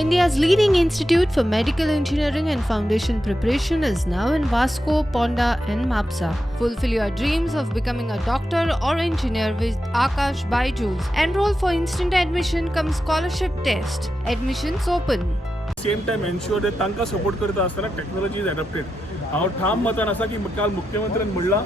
India's leading institute for medical engineering and foundation preparation is now in Vasco, Ponda, and Mapsa. Fulfill your dreams of becoming a doctor or engineer with Akash Byju's. Enroll for instant admission cum scholarship test. Admissions open. Same time ensure ते तांकां support करता आसतना technology is एडॅप्टेड. हांव ठाम मतान आसा की काल मुख्यमंत्र्यान म्हणला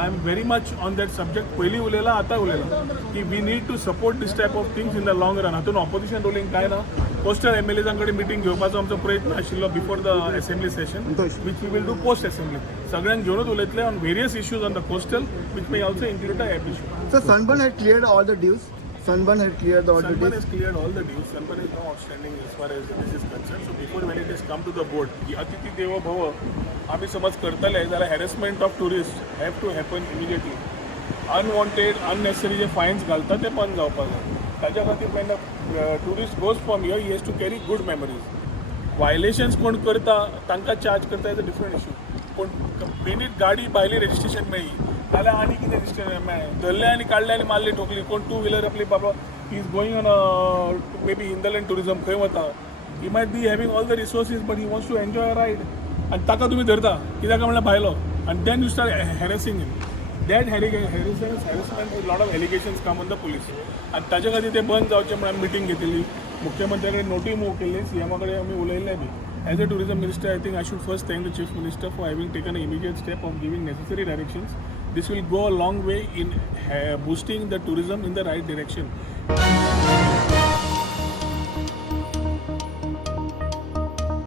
I am very much on that subject. पयलीं उलयला आतां उलयला की we need to support this type of things in the long run. हातून ऑपोजिशन रोलिंग काय ना. पोस्टल एमएलएजां कडेन मिटींग घेवपाचो आमचो प्रयत्न आशिल्लो before the assembly session which we will do post assembly. सगळ्यांक घेवनूच उलयतले on various issues on the coastal which may also include the app issue. So Sunburn had cleared all the dues. Sunburn had cleared all the Sunburn dues. has cleared all the dues. Sunburn is now outstanding as far as this is concerned. So before when it has come to the board, की अतिथी देवो भव आम्ही समज करतले जाल्यार harassment of tourist have to happen immediately. Unwanted unnecessary जे fines घालता ते बंद जावपाक जाय. ताच्या खातीर when tourist goes from here he has to carry good memories. Violations कोण करता तांकां चार्ज करता इज अ डिफरंट इशू. पूण बेनीत गाडी भायली रजिस्ट्रेशन मेळ्ळी जाल्यार आनी कितें रजिस्ट्रेशन मेळ्ळें. धरले आनी काडले आनी मारली ठोकली. कोण टू व्हिलर आपली बाबा he is going on may be hinterland tourism खंय वता. He might be having all the resources but he wants to enjoy a ride आनी ताका तुमी धरता कित्याक म्हणल्यार भायलो आनी then you start harassing him. That harassment lot of allegations come on the police आनी ताचे खातीर ते बंद जावचें म्हणून मिटींग घेतिल्ली. मुख्यमंत्र्या कडेन नोटी मूव केल्ली. सीएमा कडेन आमी उलयल्ले बी. As a tourism minister, I think I should first thank the Chief Minister for having taken an immediate step of giving necessary directions. This will go a long way in boosting the tourism in the right direction.